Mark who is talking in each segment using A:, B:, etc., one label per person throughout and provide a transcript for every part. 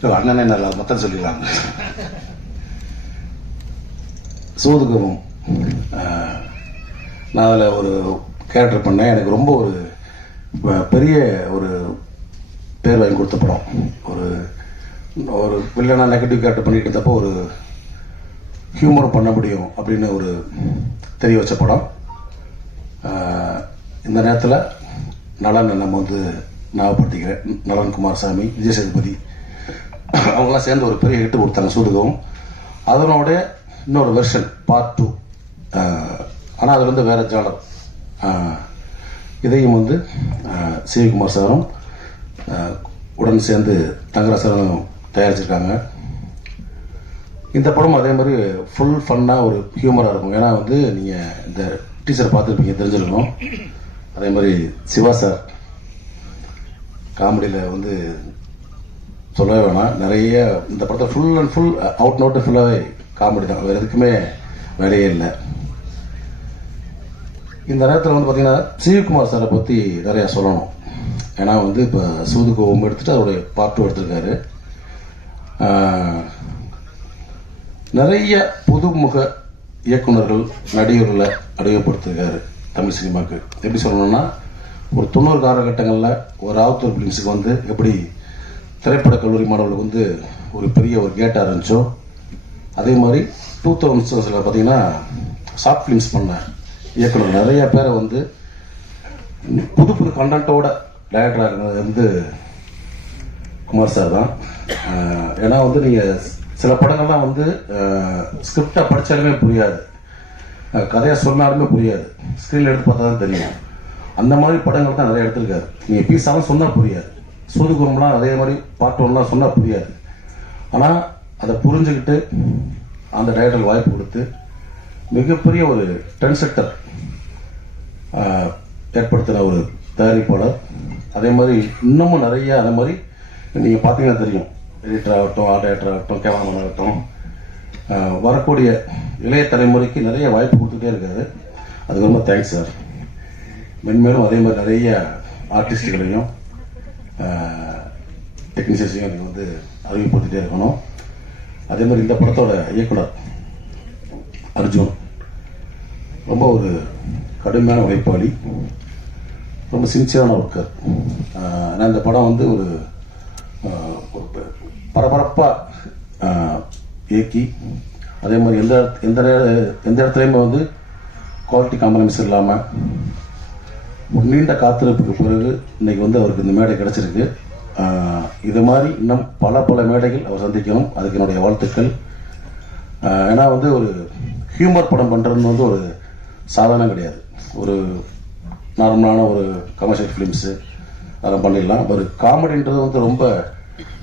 A: இல்லை அண்ணனே நல்லா மொத்தம் சொல்லிடலாம் சூதுகவும் நான் அதில் ஒரு கேரக்டர் பண்ணேன் எனக்கு ரொம்ப ஒரு பெரிய ஒரு பேர் வாங்கி கொடுத்த படம். ஒரு ஒரு வில்லனா நெகட்டிவ் கேரக்டர் பண்ணிட்டு இருந்தப்போ ஒரு ஹியூமர் பண்ண முடியும் அப்படின்னு ஒரு தெரிய வச்ச படம். இந்த நேரத்தில் நலன் நம்ம வந்து ஞாபகப்படுத்திக்கிறேன். நலன் குமார் சாமி விஜய் சேதுபதி. அவங்களாம் சேர்ந்து ஒரு பெரிய ஹிட் கொடுத்தாங்க சூடுகவும். அதனோட இன்னொரு வெர்ஷன் பார்ட் டூ ஆனால் அது வந்து வேற ஜானர் இதையும் வந்து சிவிகுமார் சாரும் உடன் சேர்ந்து தங்கராஜ் சாரும் தயாரிச்சிருக்காங்க. இந்த படம் அதே மாதிரி ஃபுல் ஃபன்னாக ஒரு ஹியூமராக இருக்கும். ஏன்னா வந்து நீங்கள் இந்த டீச்சர் பார்த்துருப்பீங்க தெரிஞ்சிருக்கணும். அதே மாதிரி சிவா சார் காமெடியில் வந்து சொல்லவே வேணாம். நிறைய இந்த படத்தை full and full out note ஃபுல்லாகவே காமெடி தான். வேறு எதுக்குமே வேலையே இல்லை. இந்த நேரத்தில் வந்து பார்த்தீங்கன்னா சிவகுமார் சாரை பற்றி நிறையா சொல்லணும். ஏன்னா வந்து இப்போ சூதுகோவம் எடுத்துகிட்டு அவருடைய பாட்டு எடுத்திருக்காரு. நிறைய புதுமுக இயக்குனர்கள் நடிகர்களை அறிமுகப்படுத்திருக்காரு தமிழ் சினிமாவுக்கு எப்படி சொல்லணும்னா ஒரு தொண்ணூறு காலகட்டங்களில் ஒரு ஆவுத்தூர் ஃபிலிம்ஸுக்கு வந்து எப்படி திரைப்பட கல்லூரி மாணவர்களுக்கு வந்து ஒரு பெரிய ஒரு கேட்டாக இருந்துச்சோ? அதே மாதிரி டூ தௌசண்ட்ஸில் பார்த்தீங்கன்னா ஷார்ட் ஃபிலிம்ஸ் பண்ண இயக்குனர் நிறைய பேரை வந்து புது புது கண்டென்ட்டோட டைரக்டராக இருந்தது வந்து குமார் சார் தான். ஏன்னா வந்து நீங்கள் சில படங்கள்லாம் வந்து ஸ்கிரிப்டாக படித்தாலுமே புரியாது. கதையை சொன்னாலுமே புரியாது. ஸ்க்ரீனில் எடுத்து பார்த்தா தான் தெரியும். அந்த மாதிரி படங்கள் தான் நிறைய எடுத்திருக்காரு. நீங்கள் பீஸாலாம் சொன்னால் புரியாது. சூதுகுரம்லாம் அதே மாதிரி பாட்டு ஒன்லாம் சொன்னால் புரியாது. ஆனால் அதை புரிஞ்சுக்கிட்டு அந்த டைரக்டருக்கு வாய்ப்பு கொடுத்து மிகப்பெரிய ஒரு ட்ரெண்ட் ஏற்படுத்தின ஒரு தயாரிப்பாளர். அதே மாதிரி இன்னமும் நிறைய அதே மாதிரி நீங்கள் பார்த்தீங்கன்னா தெரியும். எடிட்டர் ஆகட்டும் ஆர்ட் டைரக்டர் ஆகட்டும் கேமராமேன் ஆகட்டும் வரக்கூடிய இளைய தலைமுறைக்கு நிறைய வாய்ப்பு கொடுத்துட்டே இருக்காரு. அதுக்கு ரொம்ப தேங்க்ஸ் சார் மென்மேலும் அதே மாதிரி நிறைய ஆர்டிஸ்ட்டுகளையும் டெக்னீஷியன்ஸையும் நீங்கள் வந்து அறிவுப்படுத்திகிட்டே இருக்கணும். அதே மாதிரி இந்த படத்தோட இயக்குனர் அர்ஜுன். ரொம்ப ஒரு கடுமையான உழைப்பாளி. ரொம்ப சின்சியரான ஒர்க்கர் ஆனால் இந்த படம் வந்து ஒரு பரபரப்பாக இயக்கி அதே மாதிரி எந்த எந்த எந்த இடத்துலையுமே வந்து குவாலிட்டி காம்ப்ரமைஸ் இல்லாமல் நீண்ட காத்திருப்புக்கு பிறகு இன்னைக்கு வந்து அவருக்கு இந்த மேடை கிடைச்சிருக்கு. இது மாதிரி இன்னும் பல பல மேடைகள் அவர் சந்திக்கணும். அதுக்கு என்னுடைய வாழ்த்துக்கள். ஏன்னா வந்து ஒரு ஹியூமர் படம் பண்ணுறது வந்து ஒரு சாதாரணம் கிடையாது. ஒரு நார்மலான ஒரு கமர்ஷியல் ஃபிலிம்ஸு அதெல்லாம் பண்ணிடலாம். ஒரு காமெடின்றது வந்து ரொம்ப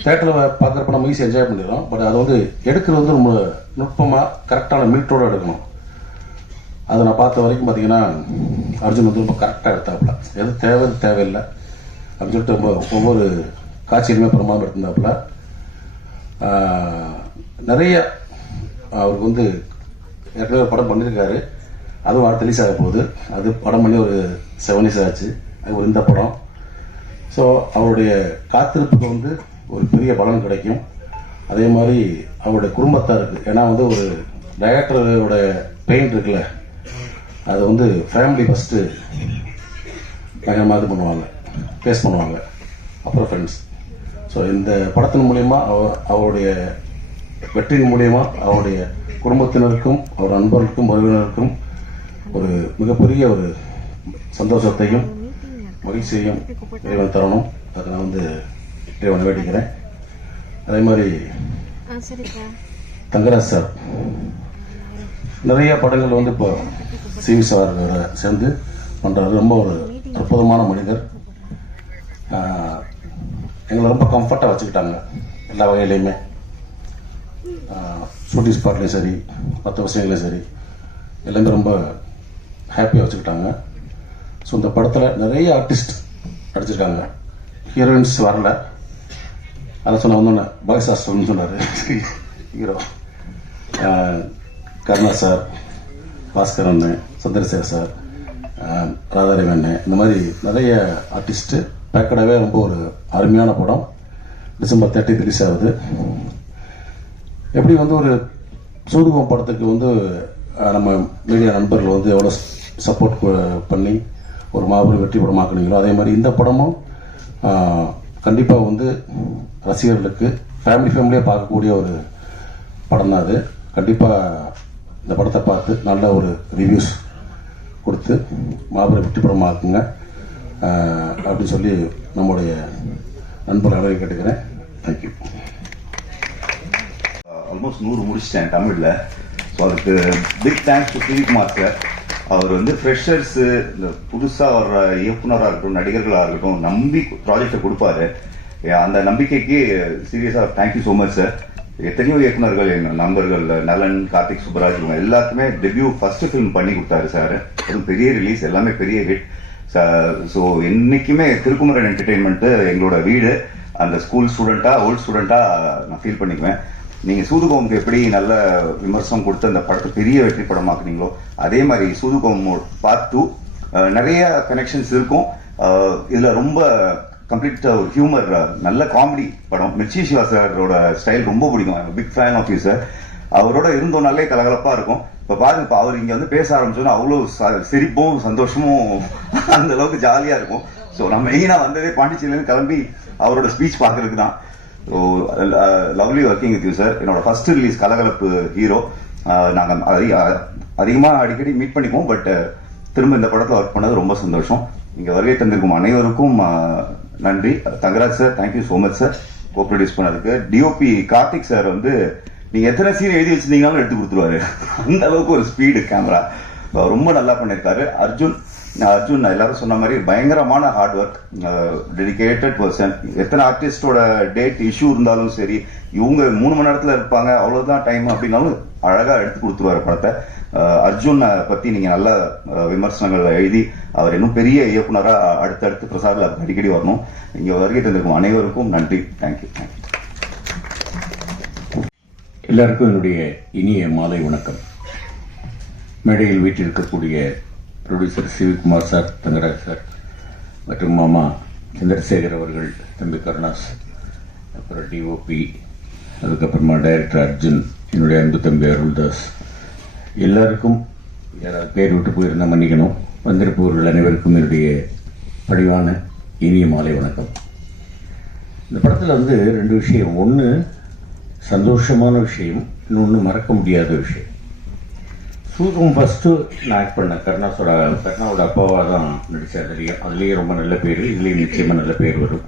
A: தேட்டரில் பார்க்குறப்ப நம்ம ஈஸி என்ஜாய் பண்ணிடலாம். பட் அதை வந்து எடுக்கிறது வந்து ரொம்ப நுட்பமாக கரெக்டான மீட்டரோடு எடுக்கணும். அதை நான் பார்த்த வரைக்கும் பார்த்தீங்கன்னா அர்ஜுன் வந்து ரொம்ப கரெக்டாக எடுத்தாப்புல. எது தேவை எது தேவையில்லை. அப்படின்னு சொல்லிட்டு ரொம்ப ஒவ்வொரு காட்சியிலுமே பிரமாதம் எடுத்திருந்தாப்புல. நிறைய அவருக்கு வந்து ஏற்கனவே ஒரு படம் பண்ணியிருக்காரு. அதுவும் அடுத்த ரிலீஸ் ஆக போகுது. அது படம் பண்ணி ஒரு செவன் இயர்ஸ் ஆச்சு. அது ஒரு இந்த படம். ஸோ அவருடைய காத்திருப்புக்கு வந்து ஒரு பெரிய பலன் கிடைக்கும். அதே மாதிரி அவருடைய குடும்பத்தாருக்கு ஏன்னா வந்து ஒரு டைரக்டரோட பெயிண்ட் இருக்குல்ல அது வந்து ஃபேமிலி ஃபஸ்ட்டு பயங்கரமாக இது பண்ணுவாங்க. ஃபேஸ் பண்ணுவாங்க. அப்புறம் ஃப்ரெண்ட்ஸ் ஸோ இந்த படத்தின் மூலயமா அவ அவருடைய வெற்றியின் மூலயமா அவருடைய குடும்பத்தினருக்கும் அவர் நண்பர்களுக்கும் உறவினருக்கும் ஒரு மிகப்பெரிய ஒரு சந்தோஷத்தையும் மகிழ்ச்சியையும் இறைவன் தரணும். அதை நான் வந்து இறைவனை வேண்டிக்கிறேன். அதே மாதிரி தங்கராஜ் சார். நிறைய படங்கள் வந்து இப்போ சிவி சாரோட சேர்ந்து பண்ணுறாரு ரொம்ப ஒரு அற்புதமான மனிதர். எங்களை ரொம்ப கம்ஃபர்ட்டாக வச்சுக்கிட்டாங்க எல்லா வகையிலையுமே. ஷூட்டிங் ஸ்பாட்லேயும் சரி மற்ற விஷயங்களையும் சரி எல்லாமே ரொம்ப ஹாப்பியாக வச்சுக்கிட்டாங்க. ஸோ இந்த படத்தில் நிறைய ஆர்டிஸ்ட் நடிச்சிருக்காங்க. ஹீரோயின்ஸ் வரல. அதை சொன்ன வந்தோன்னே பாய்ஸ் ஹாஸ்டல்னு சொன்னார். ஹீரோ கருணா சார் பாஸ்கர் அண்ணன் சந்திரசேகர் சார் ராதாரவி அண்ணன் இந்த மாதிரி நிறைய ஆர்டிஸ்ட்டு பேக்கடாகவே ரொம்ப ஒரு அருமையான படம். டிசம்பர் தேர்ட்டி ரிலீஸ் ஆகுது. எப்படி வந்து ஒரு சூதுகம் படத்துக்கு வந்து நம்ம மீடியா நண்பர்கள் வந்து எவ்வளோ சப்போர்ட் பண்ணி ஒரு மாபெரும் வெற்றி படமாக்குனீங்களோ அதே மாதிரி இந்த படமும் கண்டிப்பாக வந்து ரசிகர்களுக்கு ஃபேமிலி ஃபேமிலியாக பார்க்கக்கூடிய ஒரு படம் தான் அது. கண்டிப்பாக இந்த படத்தை பார்த்து நல்ல ஒரு ரிவ்யூஸ் கொடுத்து மாபெரும் வெற்றி படமாக்குங்க அப்படின்னு சொல்லி நம்முடைய நண்பர் அளவை கேட்டுக்கிறேன். தேங்க்யூ
B: ஆல்மோஸ்ட் நூறு முடிச்சிட்டேன் தமிழில். ஸோ அதுக்கு big thanks to Srikumar sir அவர் வந்து ஃப்ரெஷர்ஸு இந்த புதுசாக வர்ற இயக்குனராக இருக்கட்டும் நடிகர்களாக இருக்கட்டும் நம்பி ப்ராஜெக்டை கொடுப்பாரு. அந்த நம்பிக்கைக்கு சீரியஸாக தேங்க்யூ ஸோ மச் சார் எத்தனையோ இயக்குநர்கள் என் நண்பர்கள் நலன் கார்த்திக் சுப்ராஜ் இவங்க எல்லாத்துக்குமே டெபியூ ஃபர்ஸ்ட் ஃபிலிம் பண்ணி கொடுத்தாரு சார் அதுவும் பெரிய ரிலீஸ் எல்லாமே பெரிய ஹிட் ஸோ என்னைக்குமே திருக்குமரன் என்டர்டெயின்மெண்ட்டு எங்களோட வீடு. அந்த ஸ்கூல் ஸ்டூடெண்ட்டாக ஓல்டு ஸ்டூடெண்ட்டாக நான் ஃபீல் பண்ணிக்குவேன். நீங்கள் சூதுகோமுக்கு எப்படி நல்ல விமர்சனம் கொடுத்து அந்த படத்தை பெரிய வெற்றி படமாக்குனீங்களோ அதே மாதிரி சூதுகோம் பார்ட் டூ நிறைய கனெக்ஷன்ஸ் இருக்கும். இதில் இதுல ரொம்ப கம்ப்ளீட் ஹியூமர் uh, uh, நல்ல காமெடி படம். மிர்ச்சி சிவா சாரோட ஸ்டைல் ரொம்ப பிடிக்கும். Big fan of you sir அவரோட இருந்தோம்னாலே கலகலப்பா இருக்கும். இப்ப பாருங்க இப்ப அவர் இங்க வந்து பேச ஆரம்பிச்சோன்னா அவ்வளவு சிரிப்பும் சந்தோஷமும் அந்த அளவுக்கு ஜாலியா இருக்கும். ஸோ நான் மெயினா வந்ததே பாண்டிச்சேரியிலேருந்து கிளம்பி அவரோட ஸ்பீச் பார்க்கறதுக்கு தான். So lovely working with you sir என்னோட ஃபர்ஸ்ட் ரிலீஸ் கலகலப்பு ஹீரோ நாங்கள் அதிக அதிகமாக அடிக்கடி மீட் பண்ணிக்குவோம் பட் திரும்ப இந்த படத்தில் ஒர்க் பண்ணது ரொம்ப சந்தோஷம். இங்கே வருகை தந்திருக்கும் அனைவருக்கும் நன்றி. Thangaraj sir thank you so much sir. Co produce பண்ணதுக்கு டிஓபி கார்த்திக் சார் வந்து நீங்க எத்தனை சீன் எழுதி வச்சிருந்தீங்கனாலும் எடுத்து கொடுத்துருவாரு. அந்த அளவுக்கு ஒரு ஸ்பீடு கேமரா ரொம்ப நல்லா பண்ணியிருக்காரு அர்ஜுன் அர்ஜுன் எல்லாரும் சொன்ன மாதிரி பயங்கரமான ஹார்ட் ஒர்க் டெடிகேட்டட் பர்சன் எத்தனை ஆர்டிஸ்டோட டேட் இஷ்யூ இருந்தாலும் சரி இவங்க மூணு மணி நேரத்தில் இருப்பாங்க அவ்வளவுதான் டைம் அப்படின்னாலும் அழகா எடுத்து கொடுத்துருவாரு படத்தை. அர்ஜுன் அர்ஜுனை பத்தி நீங்க நல்ல விமர்சனங்கள் எழுதி அவர் இன்னும் பெரிய இயக்குனரா அடுத்தடுத்து பிரசாத்ல அடிக்கடி வரணும். இங்க வருகை தந்திருக்கும் அனைவருக்கும் நன்றி. தேங்க்யூ தேங்க்யூ
C: எல்லாருக்கும் என்னுடைய இனிய மாலை வணக்கம். மேடையில் வீட்டில் இருக்கக்கூடிய producer Sivakumar sir Thangaraj sir மற்றும் மாமா சந்திரசேகர் அவர்கள் தம்பி கருணாஸ் அப்புறம் டிஓபி அதுக்கப்புறமா டைரக்டர் அர்ஜுன் என்னுடைய அன்பு தம்பி அருள்தாஸ். எல்லாருக்கும் யாராவது பேர் விட்டு போயிருந்தால் மன்னிக்கணும். வந்திருப்பவர்கள் அனைவருக்கும் என்னுடைய பணிவான இனிய மாலை வணக்கம். இந்த படத்தில் வந்து ரெண்டு விஷயம். ஒன்று சந்தோஷமான விஷயம் இன்னொன்று மறக்க முடியாத விஷயம். சூரம் ஃபஸ்ட்டு நான் ஆக்ட் பண்ணேன். கருணாஸோட கருணாவோட அப்பாவாக தான் நடித்தேன் அதுலேயும் அதுலேயும் ரொம்ப நல்ல பேர். இதுலேயும் நிச்சயமாக நல்ல பேர் வரும்.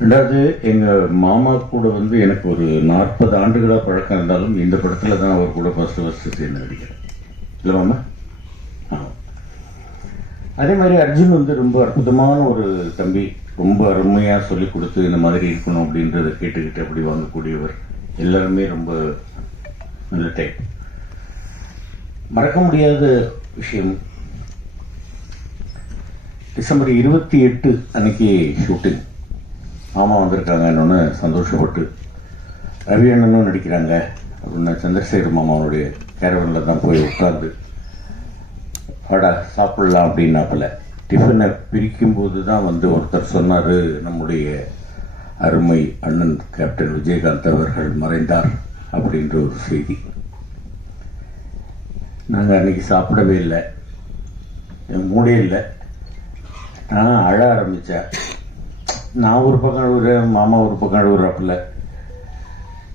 C: ரெண்டாவது எங்கள் மாமா கூட வந்து எனக்கு ஒரு நாற்பது ஆண்டுகளாக பழக்கம் இருந்தாலும் இந்த படத்தில் தான் அவர் கூட ஃபஸ்ட்டு ஃபஸ்ட்டு சேர்ந்து நடிக்கிறேன் இல்லை மாமா? ஆ. அதே மாதிரி அர்ஜுன் வந்து ரொம்ப அற்புதமான ஒரு தம்பி. ரொம்ப அருமையாக சொல்லி கொடுத்து இந்த மாதிரி இருக்கணும் அப்படின்றத கேட்டுக்கிட்டு அப்படி வாங்கக்கூடியவர். எல்லாருமே ரொம்ப நல்ல டைப் மறக்க முடியாத விஷயம். டிசம்பர் இருபத்தி எட்டு அன்னைக்கு ஷூட்டிங் மாமா வந்திருக்காங்க என்னொன்று சந்தோஷப்பட்டு. ரவி அண்ணனும் நடிக்கிறாங்க அப்படின்னு சந்திரசேகர் மாமாவுடைய கேரவனில் தான் போய் உட்கார்ந்து வாடா சாப்பிடலாம் அப்படின்னாப்பில். டிஃபனை பிரிக்கும்போது தான் வந்து ஒருத்தர் சொன்னார் நம்முடைய அருமை அண்ணன் கேப்டன் விஜயகாந்த் அவர்கள் மறைந்தார் அப்படின்ற ஒரு செய்தி. நாங்கள் அன்றைக்கி சாப்பிடவே இல்லை. என் மூடே இல்லை. நான் அழ ஆரம்பித்தேன் நான் ஒரு பக்கம் அழுகுறேன் மாமா ஒரு பக்கம் அழுகுறாப்புல.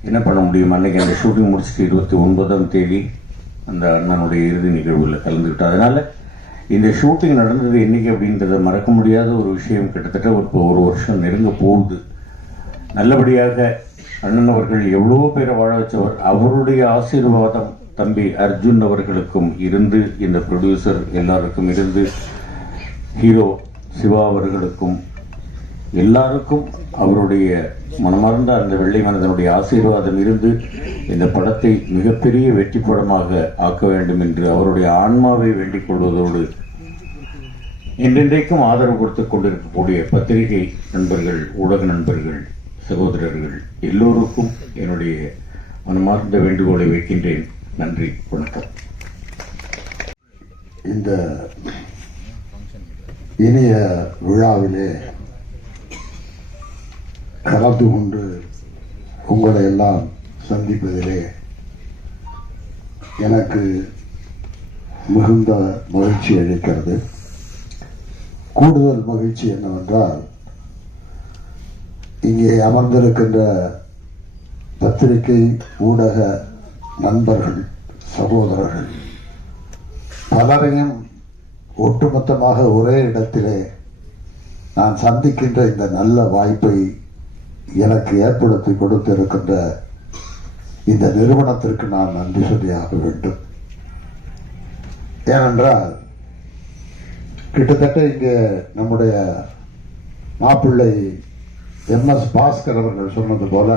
C: என்ன பண்ண முடியும்? அன்றைக்கி அந்த ஷூட்டிங் முடிச்சுட்டு இருபத்தி ஒன்பதாம் தேதி அந்த அண்ணனுடைய இறுதி நிகழ்வில் கலந்துக்கிட்டோம் அதனால் இந்த ஷூட்டிங் நடந்தது என்னைக்கு அப்படின்றத மறக்க முடியாத ஒரு விஷயம் கிட்டத்தட்ட ஒரு இப்போ ஒரு வருஷம் நெருங்க போகுது. நல்லபடியாக அண்ணன் அவர்கள் எவ்வளோ பேரை வாழ வச்சவர். அவருடைய ஆசீர்வாதம் தம்பி அர்ஜுன் அவர்களுக்கும் இருந்து இந்த ப்ரொடியூசர் எல்லாருக்கும் இருந்து ஹீரோ சிவா அவர்களுக்கும் எல்லாருக்கும் அவருடைய மனமார்ந்த அந்த வெள்ளை மனதனுடைய ஆசீர்வாதம் இருந்து இந்த படத்தை மிகப்பெரிய வெற்றி படமாக ஆக்க வேண்டும் என்று அவருடைய ஆன்மாவை வேண்டிக் கொள்வதோடு என்றென்றைக்கும் ஆதரவு கொடுத்துக் கொண்டிருக்கக்கூடிய பத்திரிகை நண்பர்கள் ஊடக நண்பர்கள் சகோதரர்கள் எல்லோருக்கும் என்னுடைய மனமார்ந்த வேண்டுகோளை வைக்கின்றேன். நன்றி வணக்கம்.
D: இந்த இனிய விழாவிலே கலந்து கொண்டு உங்களை எல்லாம் சந்திப்பதிலே எனக்கு மிகுந்த மகிழ்ச்சி அளிக்கிறது. கூடுதல் மகிழ்ச்சி என்னவென்றால் இங்கே அமர்ந்திருக்கின்ற பத்திரிகை ஊடக நண்பர்கள் சகோதரர்கள் பலரையும் ஒட்டுமொத்தமாக ஒரே இடத்திலே நான் சந்திக்கின்ற இந்த நல்ல வாய்ப்பை எனக்கு ஏற்படுத்தி கொடுத்திருக்கின்ற இந்த நிறுவனத்திற்கு நான் நன்றி சொல்லியாக வேண்டும். ஏனென்றால் கிட்டத்தட்ட இங்கே நம்முடைய மாப்பிள்ளை எம் எஸ் பாஸ்கர் அவர்கள் சொன்னது போல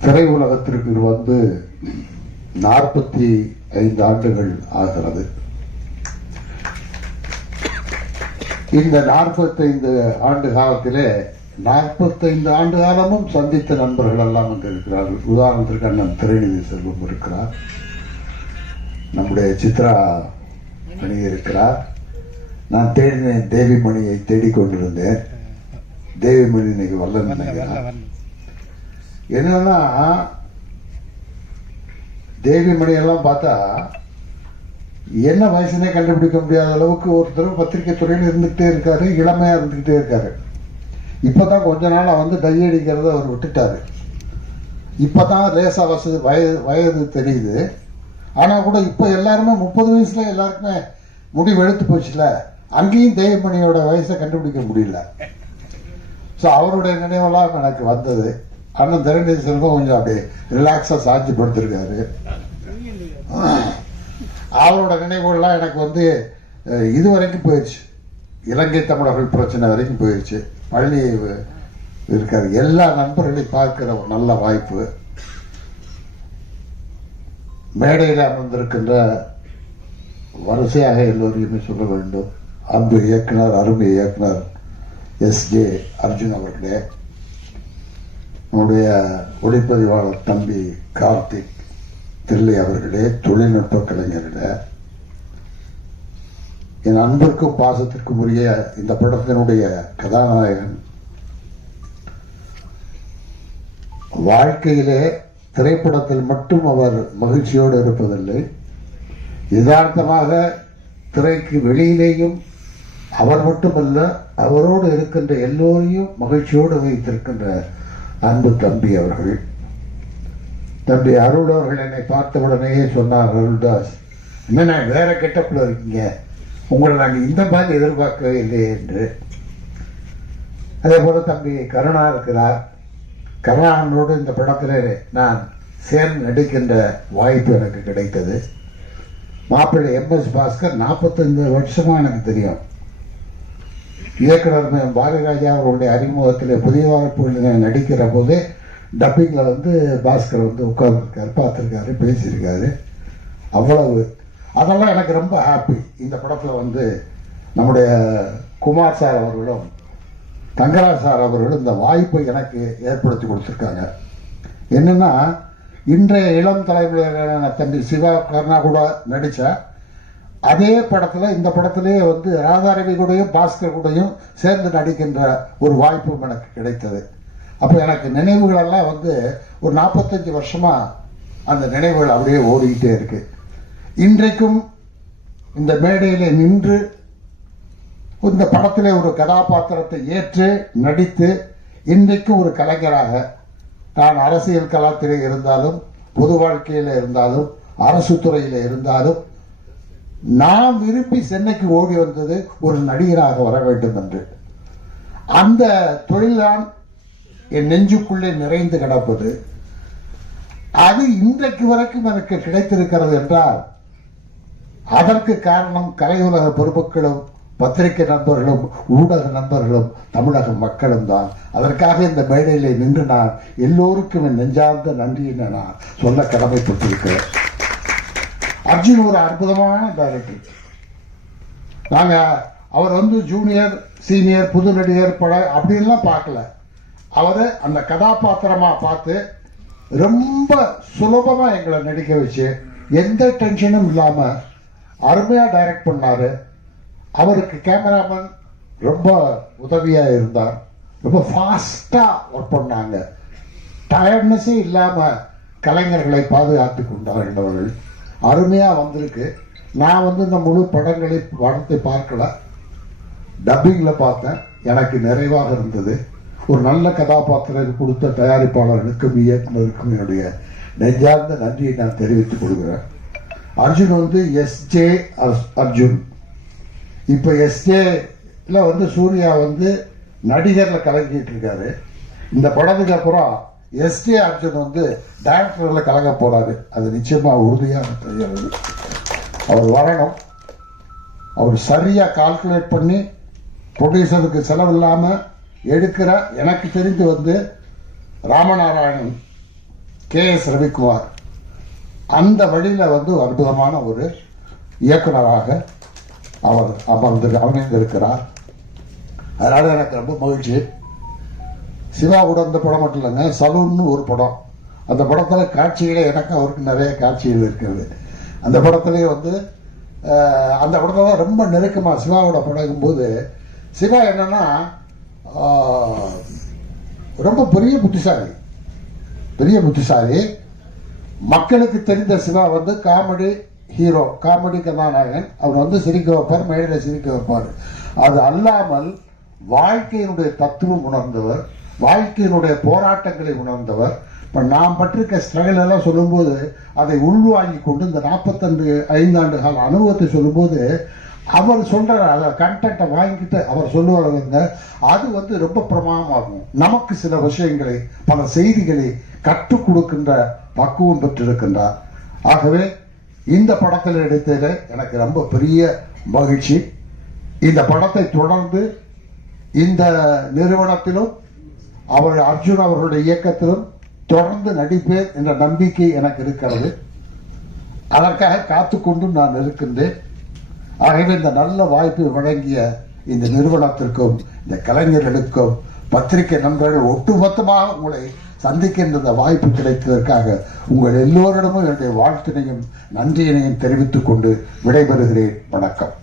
D: திரை உலகத்திற்கு வந்து நாற்பத்தி ஐந்து ஆண்டுகள் ஆகிறது. இந்த நாற்பத்தைந்து ஆண்டு காலத்திலே நாற்பத்தைந்து ஆண்டு காலமும் சந்தித்த நண்பர்கள் எல்லாம் அங்கு இருக்கிறார்கள். உதாரணத்திற்கு அண்ணன் திருநிதி செல்வம் இருக்கிறார். நம்முடைய சித்ரா மணி இருக்கிறார். நான் தேடினேன் தேவிமணியை தேடிக்கொண்டிருந்தேன். தேவிமணி இன்னைக்கு வரல நினைக்கிறேன் என்னன்னா தேவி மணியெல்லாம் பார்த்தா என்ன வயசுனே கண்டுபிடிக்க முடியாத அளவுக்கு ஒருத்தர் பத்திரிகை துறையில் இருந்துகிட்டே இருக்காரு இளமையாக இருந்துகிட்டே இருக்காரு. இப்பதான் கொஞ்ச நாளாக வந்து டை அடிக்கிறத அவர் விட்டுட்டாரு. இப்பதான் லேசாக வசதி வயது வயது தெரியுது. ஆனால் கூட இப்போ எல்லாருமே முப்பது வயசுல எல்லாருக்குமே முடிவு எடுத்து போச்சுல அங்கேயும் தேவமணியோட வயசை கண்டுபிடிக்க முடியல. ஸோ அவருடைய நினைவெல்லாம் எனக்கு வந்தது. அண்ணன் திரண்டேசி செல்வம் கொஞ்சம் அப்படியே ரிலாக்ஸாக சாட்சி படுத்திருக்காரு. அவரோட நினைவுகள்லாம் எனக்கு வந்து இது வரைக்கும் போயிடுச்சு. இலங்கை தமிழர்கள் பிரச்சனை வரைக்கும் போயிடுச்சு. பழனி இருக்கார். எல்லா நண்பர்களையும் பார்க்கிற ஒரு நல்ல வாய்ப்பு. மேடையில் அமர்ந்திருக்கின்ற வரிசையாக எல்லோரையுமே சொல்ல வேண்டும். அன்பு இயக்குனர் அருமை இயக்குனர் எஸ் ஜே அர்ஜுன் அவர்களே. நம்முடைய ஒளிப்பதிவாளர் தம்பி கார்த்திக் தில்லை அவர்களே தொழில்நுட்ப கலைஞர்களே. என் அன்பிற்கும் பாசத்திற்கும் உரிய இந்த படத்தினுடைய கதாநாயகன் வாழ்க்கையிலே திரைப்படத்தில் மட்டும் அவர் மகிழ்ச்சியோடு இருப்பதில்லை. யதார்த்தமாக திரைக்கு வெளியிலேயும் அவர் மட்டுமல்ல அவரோடு இருக்கின்ற எல்லோரையும் மகிழ்ச்சியோடு வைத்திருக்கின்ற அன்பு தம்பி அவர்கள். தம்பி அருள் அவர்கள் என்னை பார்த்த உடனேயே சொன்னார் அருள்தாஸ் என்ன வேற கெட்டப்பில் இருக்கீங்க? உங்களை நாங்கள் இந்த மாதிரி எதிர்பார்க்கவே இல்லையே என்று. அதே போல தம்பி கருணா இருக்கிறார். கருணாகனோடு இந்த படத்தில் நான் சேர்ந்து நடிக்கின்ற வாய்ப்பு எனக்கு கிடைத்தது. மாப்பிள்ளை எம்எஸ் பாஸ்கர் நாற்பத்தஞ்சு வருஷமாக எனக்கு தெரியும். இயக்குனர் ம. பாரதிராஜா அறிமுகத்தில் புதிய வாய்ப்புகளில் நடிக்கிற போது டப்பிங்கில் வந்து பாஸ்கர் வந்து உட்கார்ந்துருக்காரு பார்த்துருக்காரு பேசியிருக்காரு. அவ்வளவு. அதெல்லாம் எனக்கு ரொம்ப ஹாப்பி இந்த படத்தில் வந்து நம்முடைய குமார் சார் அவர்களும் தங்கராஜ் சார் அவர்களும் இந்த வாய்ப்பை எனக்கு ஏற்படுத்தி கொடுத்துருக்காங்க. என்னென்னா இன்றைய இளம் தலைமுறையினரான தம்பி சிவா கருணா கூட நடித்த அதே படத்தில் இந்த படத்திலேயே வந்து ராதாரவி கூடயும் பாஸ்கர் கூடயும் சேர்ந்து நடிக்கின்ற ஒரு வாய்ப்பும் எனக்கு கிடைத்தது. அப்போ எனக்கு நினைவுகள் எல்லாம் வந்து ஒரு நாற்பத்தஞ்சு வருஷமா அந்த நினைவுகள் அப்படியே ஓடிக்கிட்டே இருக்கு. இன்றைக்கும் இந்த மேடையில் நின்று இந்த படத்திலே ஒரு கதாபாத்திரத்தை ஏற்று நடித்து இன்றைக்கும் ஒரு கலைஞராக நான் அரசியல் களத்திலே இருந்தாலும் பொது வாழ்க்கையில இருந்தாலும் அரசு துறையில இருந்தாலும் நான் விரும்பி சென்னைக்கு ஓடி வந்தது ஒரு நடிகராக வர வேண்டும் என்று. அந்த தொழில்தான் என் நெஞ்சுக்குள்ளே நிறைந்து கிடப்பது. அது இன்றைக்கு வரைக்கும் எனக்கு கிடைத்திருக்கிறது என்றால் அதற்கு காரணம் கலையுலக பொறுப்புகளும் பத்திரிகை நண்பர்களும் ஊடக நண்பர்களும் தமிழக மக்களும் தான். அதற்காக இந்த மேடையிலே நின்று நான் எல்லோருக்கும் என் நெஞ்சார்ந்த நன்றியை நான் சொல்ல கடமைப்பட்டிருக்கிறேன். அர்ஜுன் ஒரு அற்புதமான டைரக்டர் நாங்க அவர் வந்து ஜூனியர் சீனியர் புது நடிகர் பட அப்படின்லாம் பார்க்கல. அவரை அந்த கதாபாத்திரமா பார்த்து ரொம்ப சுலபமா எங்களை நடிக்க வச்சு எந்த டென்ஷனும் இல்லாம அருமையா டைரக்ட் பண்ணாரு. அவருக்கு கேமராமேன் ரொம்ப உதவியா இருந்தார். ரொம்ப ஃபாஸ்ட்டாக ஒர்க் பண்ணாங்க. டயர்ட்னஸே இல்லாமல் கலைஞர்களை பாதுகாத்து கொண்டார்கள் அருமையாக வந்திருக்கு. நான் வந்து இந்த முழு படங்களை படத்தை பார்க்கல. டப்பிங்கில் பார்த்தேன். எனக்கு நிறைவாக இருந்தது. ஒரு நல்ல கதாபாத்திரம் கொடுத்த தயாரிப்பாளர்களுக்கும் இயக்குநருக்கும் என்னுடைய நெஞ்சார்ந்த நன்றியை நான் தெரிவித்துக் கொள்கிறேன். அர்ஜுன் வந்து எஸ்ஜே அர்ஜுன். இப்போ எஸ்ஜேல வந்து சூர்யா வந்து நடிகரில் கலக்கிட்டு இருக்காரு. இந்த படத்துக்கு அப்புறம் எஸ்ஜே அர்ஜுன் வந்து டேரக்டரில் கலங்க போறாரு. அது நிச்சயமாக உறுதியாக தெரிகிறது அவர் வரணும். அவர் சரியாக கால்குலேட் பண்ணி ப்ரொடியூசருக்கு செலவில்லாமல் எடுக்கிற எனக்கு தெரிந்து வந்து ராமநாராயணன் கே எஸ் ரவிக்குமார் அந்த வழியில் வந்து அற்புதமான ஒரு இயக்குனராக அவர் அமர்ந்து அமைந்திருக்கிறார் அதனால எனக்கு ரொம்ப மகிழ்ச்சி. சிவா கூட அந்த படம் மட்டும் இல்லைங்க சலூன்னு ஒரு படம். அந்த படத்தில் காட்சிகளே எனக்கு அவருக்கு நிறைய காட்சிகள் இருக்கிறது. அந்த படத்துலேயே வந்து அந்த படத்தில் தான் ரொம்ப நெருக்கமாக சிவாவோட படகும்போது சிவா என்னன்னா ரொம்ப பெரிய புத்திசாலி. பெரிய புத்திசாலி. மக்களுக்கு தெரிந்த சிவா வந்து காமெடி ஹீரோ காமெடி கதாநாயகன். அவர் வந்து சிரிக்க வைப்பார் மேடையில் சிரிக்க வைப்பார். அது அல்லாமல் வாழ்க்கையினுடைய தத்துவம் உணர்ந்தவர். வாழ்க்கையினுடைய போராட்டங்களை உணர்ந்தவர். இப்போ நாம் பற்றிருக்க ஸ்ட்ரகிள் எல்லாம் சொல்லும்போது அதை உள்வாங்கி கொண்டு இந்த நாற்பத்தஞ்சு ஐந்தாண்டு கால அனுபவத்தை சொல்லும்போது அவர் சொல்ற அதை கண்டென்ட்டை வாங்கிட்டு அவர் சொல்லுவாருங்க அது வந்து ரொம்ப பிரமாணமாகும். நமக்கு சில விஷயங்களை பல செய்திகளை கற்றுக் கொடுக்கின்ற பக்குவம் பெற்றிருக்கின்றார். ஆகவே இந்த படத்தில் எடுத்ததில் எனக்கு ரொம்ப பெரிய மகிழ்ச்சி. இந்த படத்தை தொடர்ந்து இந்த நிறுவனத்திலும் அவர் அர்ஜுன் அவர்களுடைய இயக்கத்திலும் தொடர்ந்து நடிப்பேன் என்ற நம்பிக்கை எனக்கு இருக்கிறது. அதற்காக காத்துக்கொண்டும் நான் இருக்கின்றேன். ஆகவே இந்த நல்ல வாய்ப்பை வழங்கிய இந்த நிறுவனத்திற்கும் இந்த கலைஞர்களுக்கும் பத்திரிகை நண்பர்கள் ஒட்டுமொத்தமாக உங்களை சந்திக்கின்ற இந்த வாய்ப்பு கிடைத்ததற்காக உங்கள் எல்லோரிடமும் என்னுடைய வாழ்த்தினையும் நன்றியினையும் தெரிவித்துக் கொண்டு விடைபெறுகிறேன். வணக்கம்.